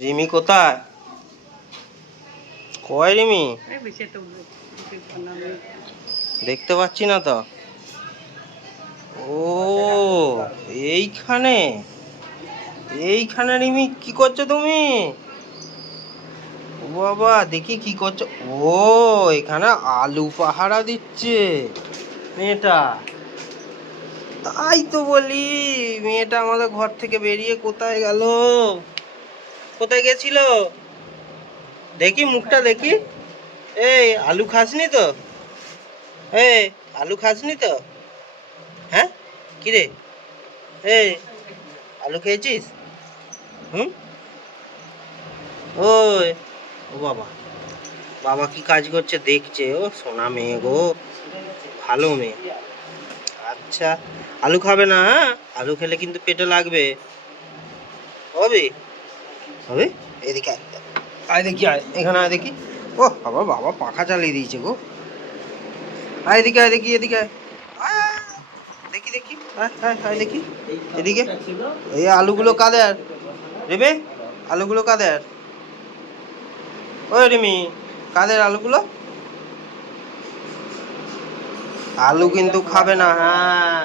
রিমি কোথায়? কয় রিমি? দেখতে পাচ্ছি না তো। ও এইখানে এইখানে রিমি, কি করছো তুমি? ও বাবা, দেখি কি করছো। ও এখানে আলু পাহারা দিচ্ছে মেয়েটা। তাই তো বলি, মেয়েটা আমাদের ঘর থেকে বেরিয়ে কোথায় গেল? কোথায় গেছিল? দেখি মুখটা দেখি। এই আলু খাসনি তো? এই আলু খাসনি তো? হ্যাঁ, কিরে? এই আলু খেয়েছিস? হুম। ওই, ও বাবা, বাবা কি কাজ করছে দেখছে। ও সোনা মেয়ে গো, ভালো মেয়ে। আচ্ছা, আলু খাবে না? হ্যাঁ, আলু খেলে কিন্তু পেটে লাগবে। হবে হবে। এদিকে আয়, আয় দেখি, আয় এখানে আয় দেখি। ও বাবা, বাবা পাখা চালিয়ে দিয়েছে গো। আয় এদিকে, আয় দেখি, এদিকে আয়। আয়, দেখি দেখি, আয় আয় আয় দেখি এদিকে। এই আলুগুলো কাদের? রিমি, আলুগুলো কাদের? ওই রিমি, কাদের আলুগুলো? আলু কিন্তু খাবে না, হ্যাঁ।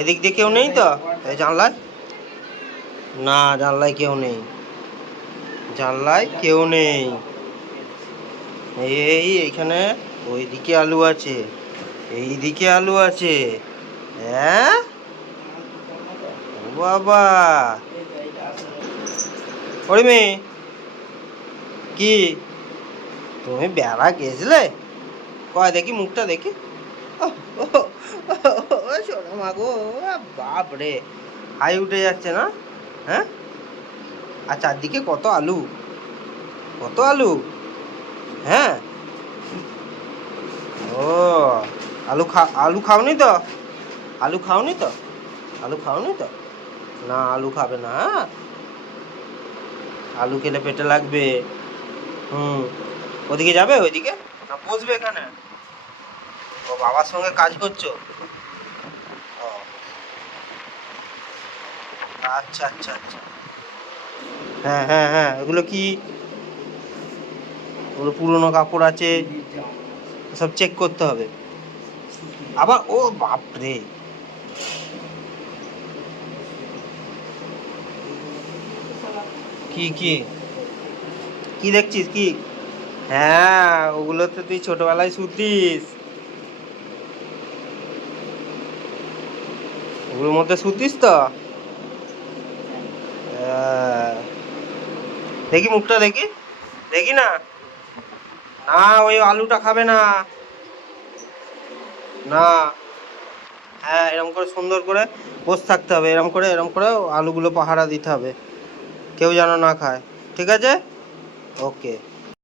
এদিক দিয়ে কেউ নেই তো? এই জানলায়? না, জানলায় কেউ নেই, জানলায় কেউ নেই। এইখানে ওইদিকে আলু আছে, এইদিকে আলু আছে। হ্যাঁ, ও বাবা। ওরে মেয়ে, কি তুমি বেড়া গেছলে? কয় দেখি মুখটা দেখি। ও সোনা মা গো, বাপ রে, হাই উঠে যাচ্ছে না? হ্যাঁ, আর চারদিকে কত আলু, কত আলু। হ্যাঁ, ও আলু খাওনি তো? আলু খাওনি তো? আলু খাওনি তো? না, আলু খাবে না, হ্যাঁ? আলু খেলে পেটে লাগবে। হুম। ওদিকে যাবে, ওইদিকে না বসবে এখানে? ও বাবার সঙ্গে কাজ করছো? ও আচ্ছা আচ্ছা আচ্ছা। হ্যাঁ হ্যাঁ হ্যাঁ, ওগুলো কি? ওগুলো পুরোনো কাপড় আছে, সব চেক করতে হবে আবার। ও বাপরে, কি কি কি দেখছিস কি? হ্যাঁ, ওগুলো তো তুই ছোটবেলায় শুতিস, ওগুলোর মধ্যে শুতিস তো। আহ, দেখি মুখটা দেখি, দেখি না। না, ওই আলুটা খাবে না। না, হ্যাঁ, এরকম করে সুন্দর করে বসে থাকতে হবে, এরকম করে আলুগুলো পাহারা দিতে হবে, কেউ যেন না খায়। ঠিক আছে, ওকে।